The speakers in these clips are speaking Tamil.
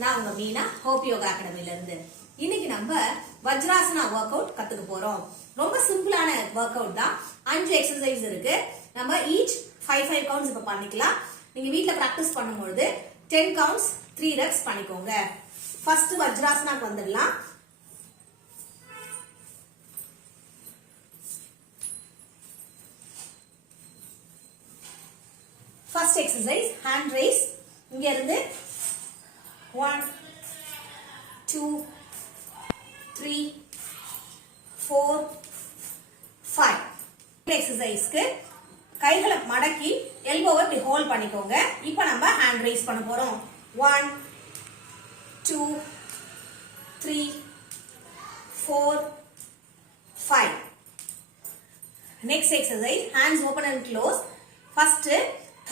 நான் உங்க மீனா ஹோப் யோகா அகாடமில இருந்து. இன்னைக்கு நம்ம வஜ்ராசனா ஒர்க் அவுட் கத்துக்க போறோம். ரொம்ப சிம்பிளான ஒர்க் அவுட் தான். 5 எக்ஸசைஸ் இருக்கு. நம்ம ஈச் 5 கவுண்ட்ஸ் இப்ப பண்ணிக்கலாம். நீங்க வீட்ல பிராக்டிஸ் பண்ணும்போது 10 கவுண்ட்ஸ் 3 ரெப்ஸ் பண்ணிக்கோங்க. ஃபர்ஸ்ட் வஜ்ராசனாக்கு வந்துடலாம். First exercise hand rice. இங்க இருந்து 1 2 3 4 5. எக்ஸசைஸ்க்கு கைகளை மடக்கி எல்போவை இப்படி ஹோல்ட் பண்ணிக்கோங்க. இப்போ நம்ம ஹேண்ட் ரைஸ் பண்ண போறோம். 1 2 3 4 5. Next exercise hands open and close. First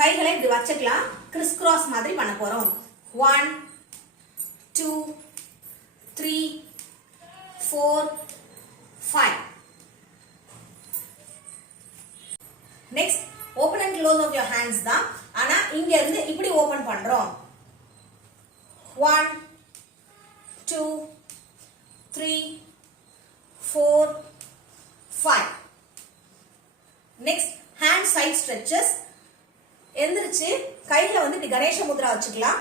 கைகளை இப்படி வச்சுக்கலாம். கிறிஸ் கிராஸ் மாதிரி பண்ண போறோம். 1 2 3 4 5. Next open and close of your hands தான். ஆனா இங்க இருந்து இப்படி ஓபன் பண்றோம். 1 2 3 4 5. Next hand side stretches. எந்திரிச்சு கைகளை வந்து இப்படி கணேச முத்ரா வச்சுக்கலாம்.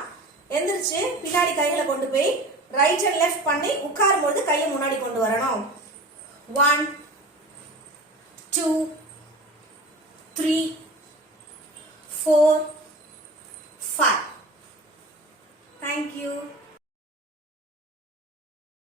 எந்திரிச்சு பின்னாடி கைகளை கொண்டு போய் ரைட் அண்ட் லெஃப்ட் பண்ணி உட்காரும் பொழுது கையை முன்னாடி கொண்டு வரணும். 1 2 3 4 5. Thank you.